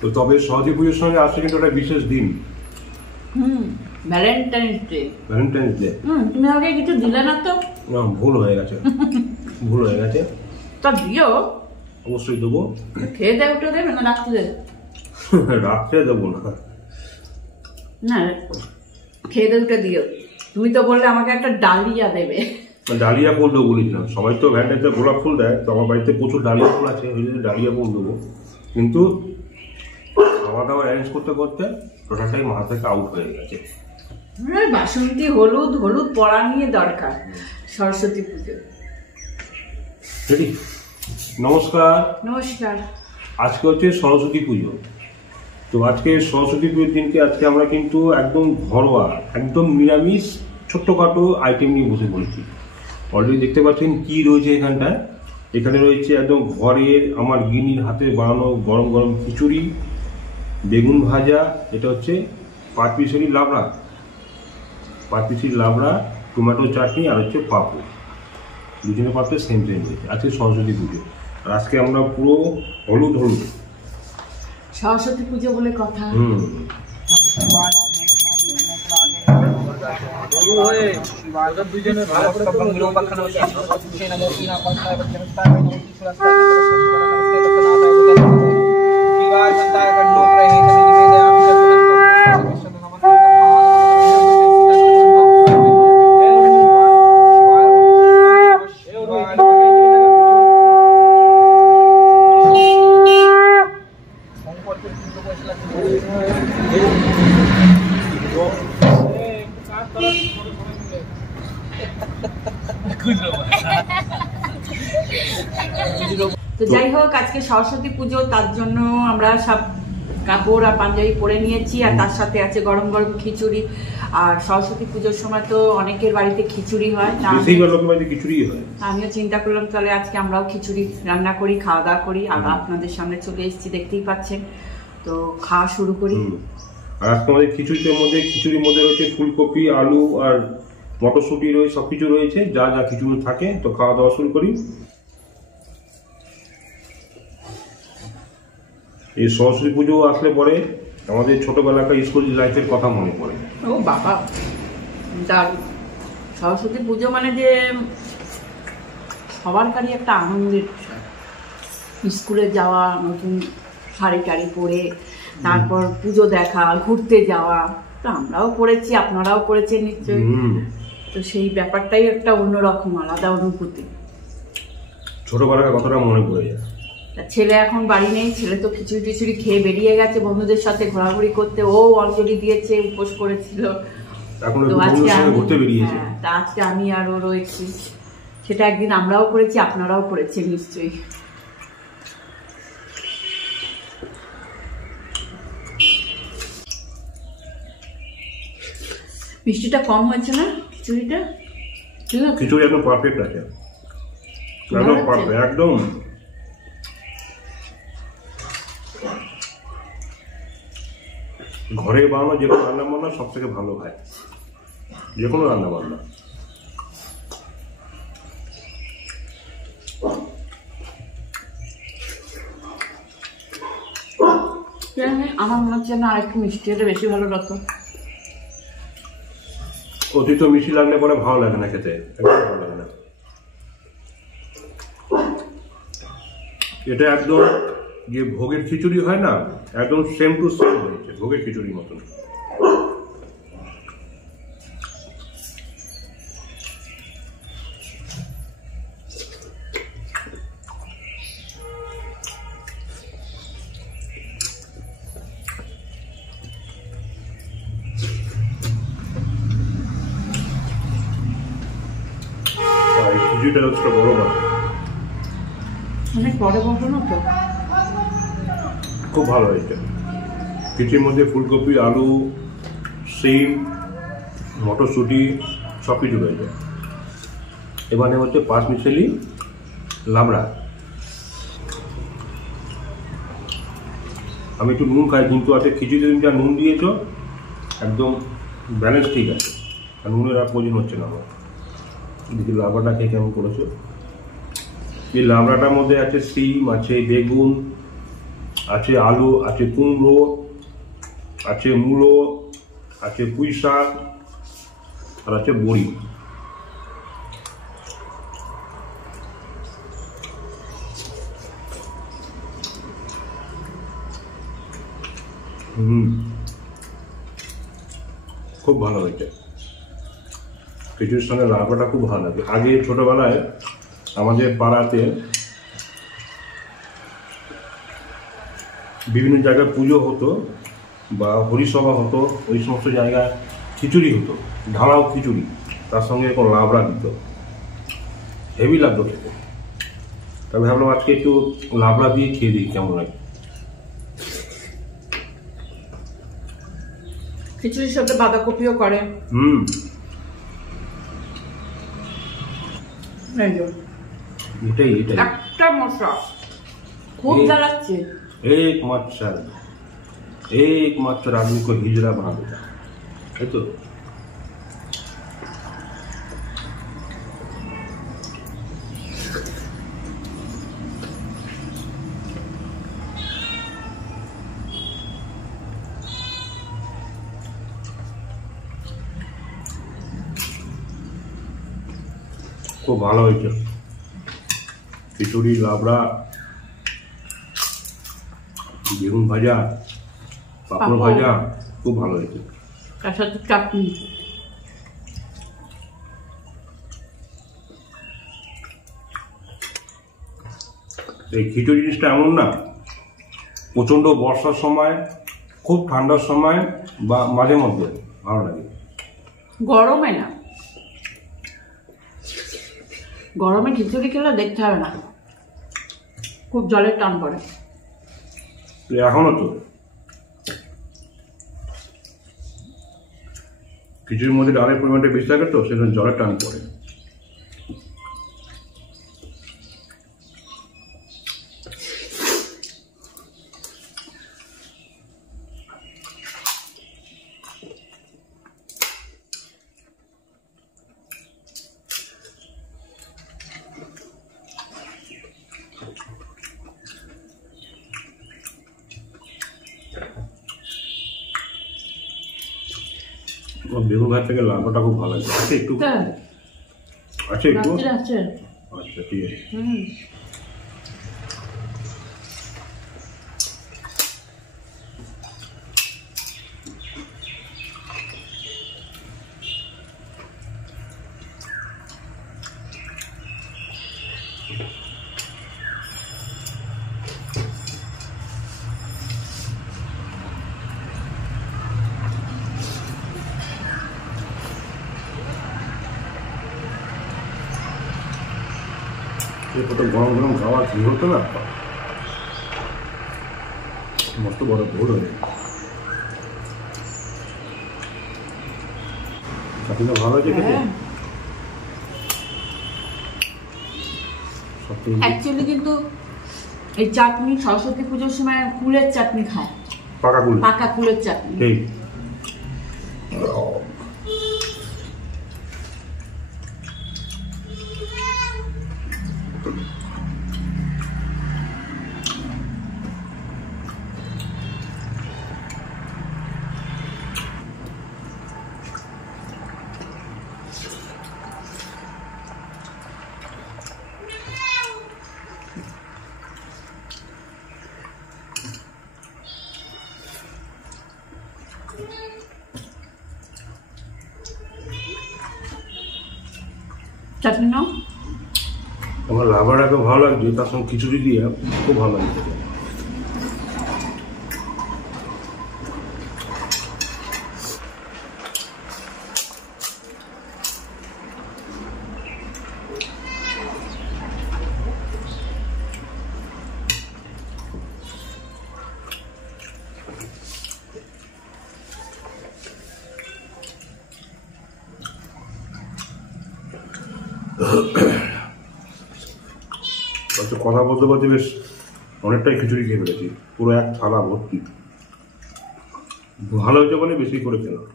তো তবে সরস্বতী পুজোর সঙ্গে আসছে কিন্তু একটা বিশেষ দিন। Valentine's day. Valentine's day. তুমি আগে কিছু দিলে না তো? না, ভুল হয়ে গেছে। ভুল হয়ে গেছে। তা দিও। অবশ্যই দেবো। খেয়ে দেয় উঠে দেবে না রাত্রে? রাত্রে দেবো না। না, খেয়ে দিয়ে উঠে দিও। তুমি তো বললে আমাকে একটা ডালিয়া দেবে। ডালিয়া ফুল দেবো বলেছিলাম। সবাই তো ভ্যালেন্টাইন্সে গোলাপ ফুল দেয়, তো আমার বাড়িতে প্রচুর ডালিয়া ফুল আছে, ওই জন্য ডালিয়া ফুল দেবো। কিন্তু খাওয়া দাওয়া অ্যারেঞ্জ করতে করতে টোটালটাই মাথা থেকে আউট হয়ে গেছে। বাসন্তী হলুদ হলুদ পড়া নিয়ে দরকার সরস্বতী পুজো। নমস্কার। নমস্কার। আজকে হচ্ছে সরস্বতী পুজো। তো আজকে সরস্বতী পুজোর দিনকে আজকে আমরা কিন্তু একদম ঘরোয়া, একদম নিরামিষ ছোট্টখাটো আইটেম নিয়ে বসে পড়েছি। অলরেডি দেখতে পাচ্ছেন কি রয়েছে এখানটায়। এখানে রয়েছে একদম ঘরের আমার গিনির হাতে বানানো গরম গরম খিচুড়ি, বেগুন ভাজা, এটা হচ্ছে পাঁচমিশালি লাবড়া, টমেটো চাটনি, আর হচ্ছে পাঁপড়। দুজনের পাত্রে সেম রয়েছে। আজকে সরস্বতী পুজো, আর আজকে আমরা পুরো হলুদ হলুদ সরস্বতী পুজো বলে কথা। তো যাই হোক, আজকে সরস্বতী পুজো, তার জন্য আমরা সব কাপড় আর পাঞ্জাবি পরে নিয়েছি, আর তার সাথে আছে গরম গরম খিচুড়ি। আর সরস্বতী পুজোর সময় তো অনেকের বাড়িতে খিচুড়ি হয়, আমিও চিন্তা করলাম তাহলে আজকে আমরাও খিচুড়ি রান্না করি, খাওয়া দাওয়া করি। আর আপনাদের সামনে চলে এসেছি, দেখতেই পাচ্ছেন। তো খাওয়া শুরু করি। আর আজকে আমাদের খিচুড়ির মধ্যে রয়েছে ফুলকপি, আলু আর মটরশুঁটি রয়েছে, সবকিছু রয়েছে, যা যা খিচুড়ি থাকে। তো খাওয়া দাওয়া শুরু করি। এই সরস্বতী পুজো আসলে পরে আমাদের ছোটবেলাকার স্কুল লাইফের কথা মনে পড়ে। ও বাবা, সরস্বতী পুজো মানে যে সবারই একটা আনন্দের বিষয়। স্কুলে যাওয়া, নতুন শাড়ি টাড়ি পরে, তারপর পুজো দেখা, ঘুরতে যাওয়া। তো আমরাও করেছি, আপনারাও করেছেন নিশ্চয়ই। তো সেই ব্যাপারটাই একটা অন্যরকম আলাদা অনুভূতি। ছোটবেলার কথাটা মনে পড়ে যায়। ছেলে এখন বাড়ি নেই, ছেলে তো খিচুড়ি টিচুড়ি খেয়ে বেরিয়ে গেছে বন্ধুদের সাথে ঘোরাঘুরি করতে। ও অঞ্জলি দিয়েছে, উপোস করেছিল। আজকে আমি আর ও রয়েছি। সেটা একদিন আমরাও করেছি, আপনারাও করেছেন নিশ্চয়ই। মিষ্টিটা কম হয়েছে না খিচুড়িটা? খিচুড়ি একদম পারফেক্ট আছে, একদম পারফেক্ট, একদম। ঘরে বানানো যে কোনো রান্না বান্না সব থেকে ভালো হয়, যে কোনো রান্না বান্না। আমার মনে হচ্ছে না আরেকটু মিষ্টি হলে বেশি ভালো লাগতো। অতিরিক্ত মিষ্টি লাগলে পরে ভালো লাগে না খেতে, ভালো লাগে না। এটা একদম যে ভোগের খিচুড়ি হয় না, একদম সেম টু সেম হয়েছে, ভোগের খিচুড়ির মতন। খিচুড়িটা হচ্ছে বড় মাছ, অনেক পরে বসানো তো, খুব ভালো হয়েছে। খিচুড়ির মধ্যে ফুলকপি, আলু, সিম, মটরশুঁটি সব কিছু রয়েছে। এবারে হচ্ছে পাঁচমিশালি লাবড়া। আমি একটু নুন খাই, কিন্তু আছে খিচুড়িতে তুমি যা নুন দিয়েছ একদম ব্যালেন্স ঠিক আছে, আর নুনের আর প্রয়োজন হচ্ছে না আমার। দেখি লাবড়াটা খেয়ে কেমন করেছো। এই লাবড়াটার মধ্যে আছে সিম, আছে বেগুন, আছে আলু, আছে কুমড়ো, আছে মূলো, আছে পুঁই শাক, আর আছে বড়ি। খুব ভালো হয়েছে। খিচুড়ির সঙ্গে লাউটা খুব ভালো লাগে। আগে ছোটবেলায় আমাদের পাড়াতে বিভিন্ন জায়গায় পুজো হতো বা হরিসভা হতো, ওই সমস্ত জায়গায় খিচুড়ি হতো, ঢালাও খিচুড়ি, তার সঙ্গে এখন লাবড়া দিত, হেভি লাগতো খেতে। তবে ভাবলাম আজকে একটু লাবড়া দিয়ে খেয়ে দিই কেমন লাগে। খিচুড়ির সাথে বাঁধাকপিও করে। এটাই এটাই একটা মশলা খুব জ্বালাচ্ছে। एकमात्र आदमी को हिजड़ा बना देता है तो। খুব ভালো হয়েছে খিচুড়ি, লাবড়া, বেগুন ভাজা, পাপড় ভাজা, খুব ভালো হয়েছে। তার সাথে চাটনি। এই খিচুড়ি জিনিসটা এমন না, প্রচন্ড বর্ষার সময়, খুব ঠান্ডার সময় বা মাঝে মধ্যে ভালো লাগে। গরমে না, গরমে খিচুড়ি খেলে দেখতে হবে না, খুব জলের টান পড়ে। এখনো তো খিচুড়ির মধ্যে ডালের পরিমাণটা বেশি থাকে তো, সেখানে জলের টান পড়ে। বেগুন ভাত থেকে লাউটা খুব ভালো লাগে। আছে একটু, আছে একটু, আছে। আচ্ছা ঠিক আছে। কত গরম গরম খাওয়া কি হতো না, মস্ত বড় ভোর হয়ে চাটনিটা ভালো হয়েছে খেতে। অ্যাকচুয়ালি কিন্তু এই চাটনি সরস্বতী পুজোর সময় কুলের চাটনি খায়, পাকা কুল, পাকা কুলের চাটনি। ঠিক। চাটনি নাও। আমার লাবড়াকে ভালো লাগছে, তার সঙ্গে খিচুড়ি দিয়ে খুব ভালো লাগছে। কথা বলতে বলতে বেশ অনেকটাই খিচুড়ি খেয়ে ফেলেছি, পুরো এক থালা ভর্তি। ভালো হয়েছে বলে বেশি করে খেলাম।